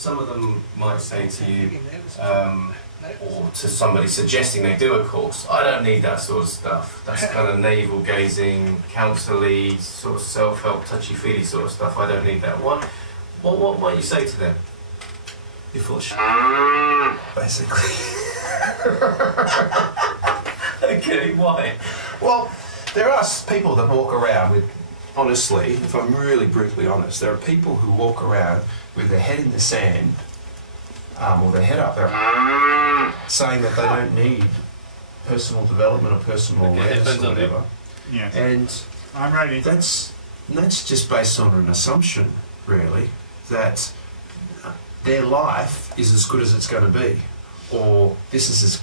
Some of them might say to you, or to somebody suggesting they do a course, I don't need that sort of stuff. That's kind of navel-gazing, counsel-y, sort of self-help, touchy-feely sort of stuff. I don't need that. What might you say to them? You're full of shit, basically. Okay, why? Well, there are people that walk around with, honestly, if I'm really brutally honest, there are people who walk around with their head in the sand, or their head up there, saying that they don't need personal development or personal awareness or whatever. Yes. And I'm ready. That's just based on an assumption, really, that their life is as good as it's going to be, or this is as...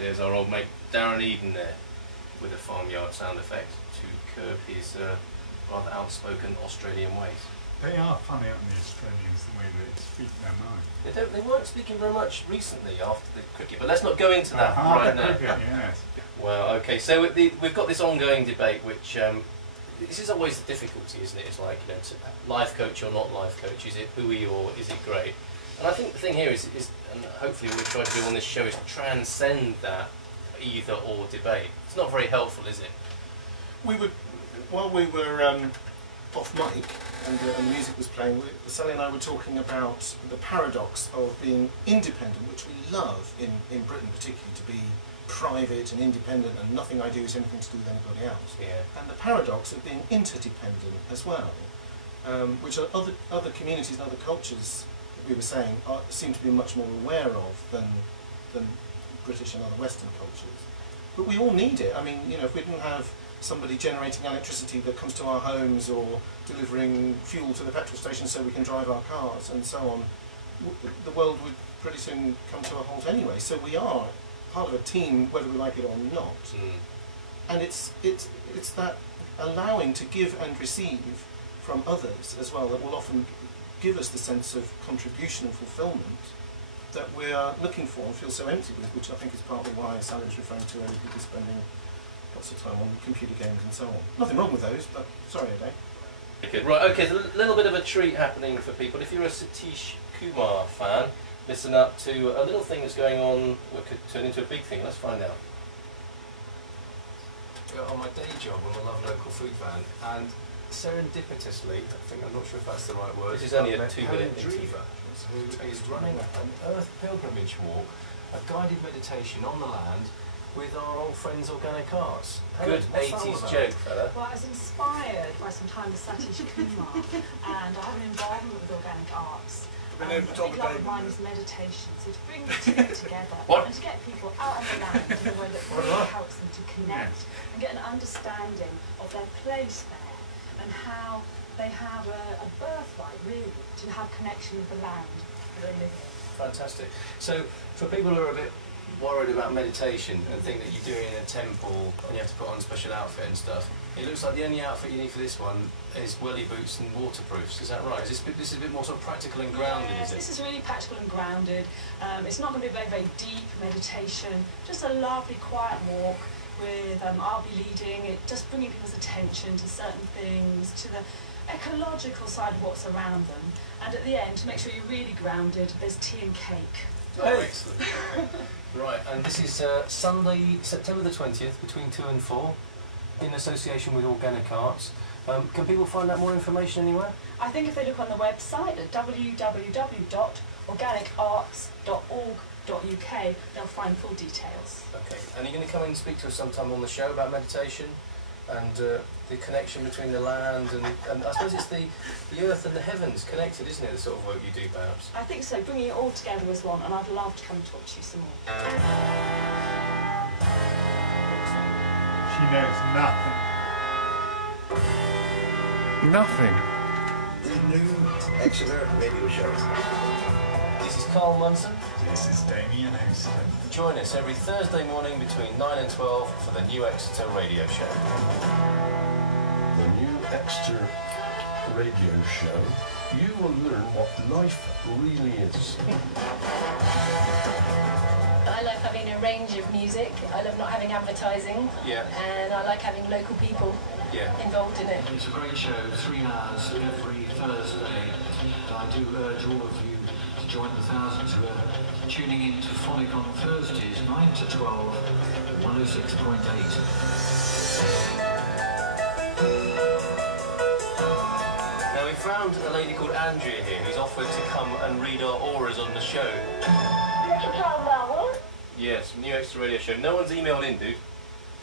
There's our old mate Darren Eden there, with a farmyard sound effect to curb his rather outspoken Australian ways. They are funny, aren't the Australians, the way they speak their mind. They weren't speaking very much recently after the cricket, but let's not go into that right now. Cricket, yes. Well, okay, so we've got this ongoing debate, which this is always the difficulty, isn't it? It's like, you know, life coach or not life coach, is it hooey or is it great? And I think the thing here is and hopefully what we try to do on this show is transcend that either or debate. It's not very helpful, is it? While we were off mic and the music was playing, Sally and I were talking about the paradox of being independent, which we love in Britain particularly, to be private and independent and nothing I do is anything to do with anybody else. Yeah. And the paradox of being interdependent as well, which other communities and other cultures, we were saying, seem to be much more aware of than British and other Western cultures. But we all need it. I mean, you know, if we didn't have somebody generating electricity that comes to our homes or delivering fuel to the petrol station so we can drive our cars and so on, the world would pretty soon come to a halt anyway. So we are part of a team, whether we like it or not. And it's that allowing to give and receive from others as well that will often give us the sense of contribution and fulfilment that we are looking for and feel so empty with, which I think is partly why Sally was referring to earlier, people spending lots of time on computer games and so on. Nothing wrong with those, but sorry, Ade. Okay, right, okay, there's a little bit of a treat happening for people. If you're a Satish Kumar fan, listen up to a little thing that's going on that could turn into a big thing. Let's find out. On my day job on the Love Local food van, and serendipitously, I'm not sure if that's the right word, this is only a 2-minute interview, who is running an Earth Pilgrimage Walk, a guided meditation on the land with our old friends Organic Arts. Good 80s joke, fella. Well, I was inspired by some time with Satish Kumar, and I have an involvement with Organic Arts. A big love of mine is meditation, so to bring the two together and to get people out on the land in a way that really helps them to connect and get an understanding of their place there and how they have a birthright, really, to have connection with the land that they live in. Fantastic. So, for people who are a bit worried about meditation and think that you're doing it in a temple and you have to put on a special outfit and stuff, it looks like the only outfit you need for this one is welly boots and waterproofs. Is that right? This is a bit more sort of practical and grounded, yes, is it? This is really practical and grounded. It's not going to be a very, very deep meditation, just a lovely, quiet walk with, I'll be leading it, just bringing people's attention to certain things, to the ecological side of what's around them, and at the end, to make sure you're really grounded, there's tea and cake. Oh, excellent. Right, and this is Sunday, September the 20th, between 2 and 4, in association with Organic Arts. Can people find out more information anywhere? I think if they look on the website at www.organicarts.org.uk, they'll find full details. Okay, and you're going to come in and speak to us sometime on the show about meditation and the connection between the land and I suppose it's the earth and the heavens connected, isn't it, the sort of work you do perhaps? I think so, bringing it all together as one, and I'd love to come and talk to you some more. She knows nothing. Nothing. The new Exeter Radio Show. This is Carl Munson. This is Damien Houston. Join us every Thursday morning between 9 and 12 for the new Exeter Radio Show. The new Exeter Radio Show. You will learn what life really is. I like having a range of music. I love not having advertising. Yeah. And I like having local people involved in it. It's a great show, 3 hours every Thursday. I do urge all of you join the thousands who are tuning in to Phonic on Thursdays, 9 to 12, 106.8. Now we found a lady called Andrea here who's offered to come and read our auras on the show. Yes, new Exeter Radio Show. No one's emailed in, dude,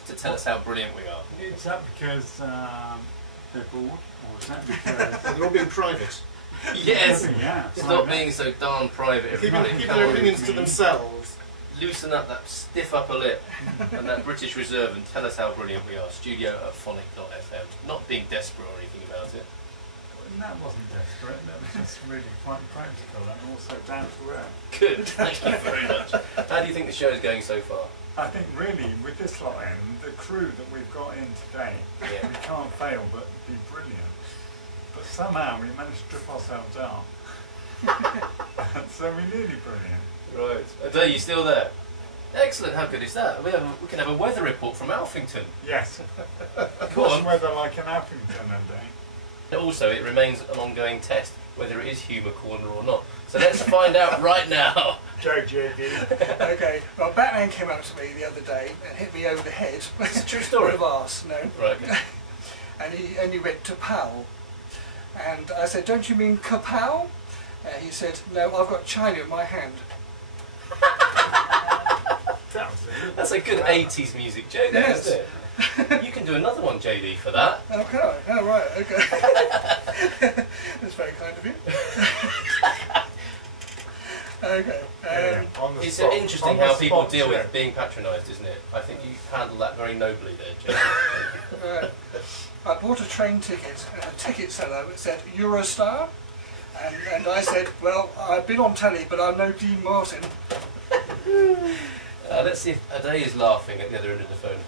to tell us how brilliant we are. Is that because they're bored, or is that because... They're all being private. Yes! Yeah, Stop being so darn private, everybody. Keep their opinions to themselves. Loosen up that stiff upper lip and that British reserve and tell us how brilliant we are. Studio@phonic.fm. Not being desperate or anything about it. That wasn't desperate, that was just really quite practical and also down to earth. Good, thank you very much. How do you think the show is going so far? I think really, with this lot in, the crew that we've got in today, Yeah. we can't fail but be brilliant. But somehow we managed to strip ourselves out. So we're really brilliant. Right. Ade, you still there? Excellent, how good is that? We can have a weather report from Alphington. Yes. Go on. Weather like an Alphington today. Also, it remains an ongoing test whether it is Humour Corner or not. So let's find out right now. Go, JD. Okay, well, Batman came up to me the other day and hit me over the head. It's a true story. With arse, no. Right. Okay. And he went to Powell. And I said, don't you mean kapow? He said, no, I've got China in my hand. That's a good 80s music joke, Yes. isn't it? You can do another one, JD, for that. Oh, can I? Oh, right, okay. That's very kind of you. Okay. It's interesting how people deal with being patronised, isn't it? I think you handle that very nobly there, JD. Right. I bought a train ticket, and a ticket seller said Eurostar, and I said, well, I've been on telly, but I'm no Dean Martin. Let's see if Ade is laughing at the other end of the phone.